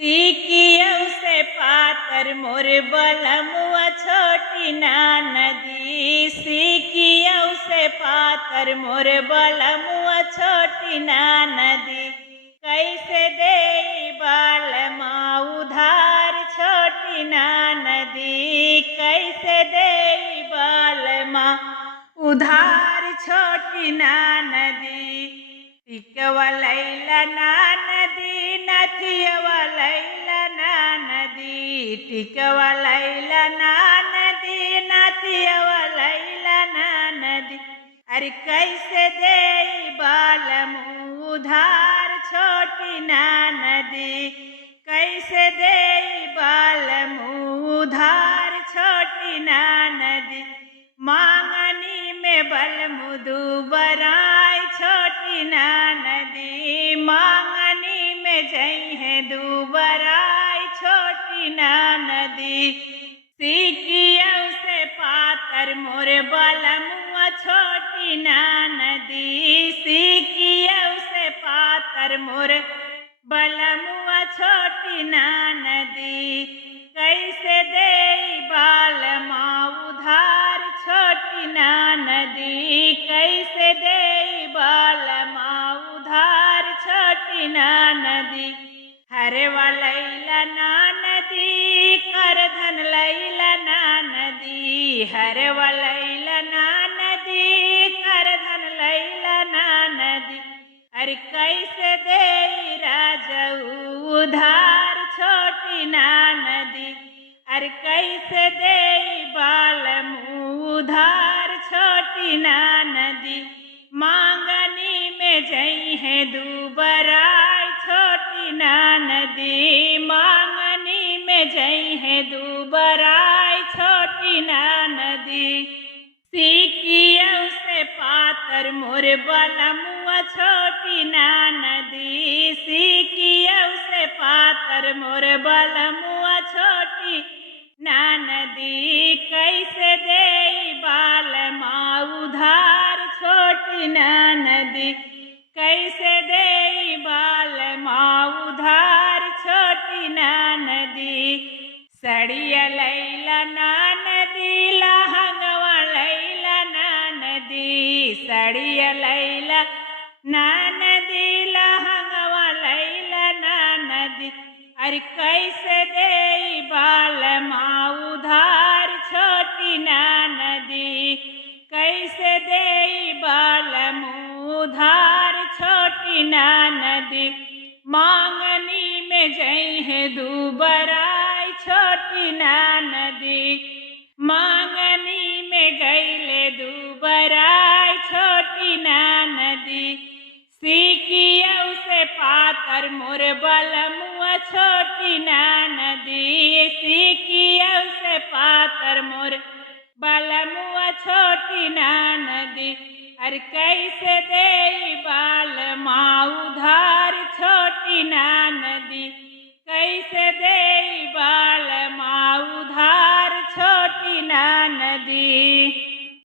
सीकियौ से पातर मोर बलमुआ छोटी ना नदी। सीकियौ से पातर मोर बलमुआ छोटी ना नदी। कैसे दे बालमा उधार छोटी ना नदी। कैसे दे बालमा उधार छोटी ना नदी। टिकवा लैला ना नदी नथियवा लैला ना नदी। टिकवा लैला ना नदी नथियवा लैला ना नदी। अरे कैसे दे बालम उधार छोटी ना नदी। कैसे दे बालम उधार छोटी ना नदी। मांगनी में बलमुदु बराय छोटी ना नदी। मांगनी में जई है दुबराय छोटी ना नदी। सीकियौ से पातर मोर बलमुआ छोटी ना नदी। सीकियौ से पातर मोर बलमुआ छोटी ना नदी। कैसे दे बालमा उधार छोटी ना नदी। कैसे दे बालमा उधार छोटी ना नदी। हरवा लैला ना नदी करधन लैला ना नदी। हरवा लैला ना नदी करधन लैला ना नदी। अरे कैसे दे राजऊ उधार छोटी ना नदी। अरे कैसे दे बालम उधार छोटी ना नदी। मांगनी में जई है दुबराय छोटी ना नदी। मांगनी में जई है दुबराय छोटी ना नदी। सीकियौ से पातर मोर बलमुआ छोटी ना नदी। सीकियौ से पातर मोर बलमुआ छोटी ना नदी। कैसे दे बालमा उधार छोटी ना नदी। कैसे दे बालमा उधार छोटी ना नदी। सड़िया लैला ना नदी लहंगवा लैला ना नदी। सड़िया लैला ना नदी लहंगवा लैला ना नदी। अरे कैसे दे बालमा उधार छोटी ना नदी। कैसे दे बालम उधार छोटी ना नदी। मांगनी में जई है दुबराय छोटी ना नदी। मांगनी में गईले दुबराय छोटी ना नदी। सीकियौ से पातर मोर बलमुआ छोटी ना नदी। सीकियौ से पातर मोर बलमुआ छोटी ना नदी। अरे कैसे दे बालमा उधार छोटी ना नदी। कैसे दे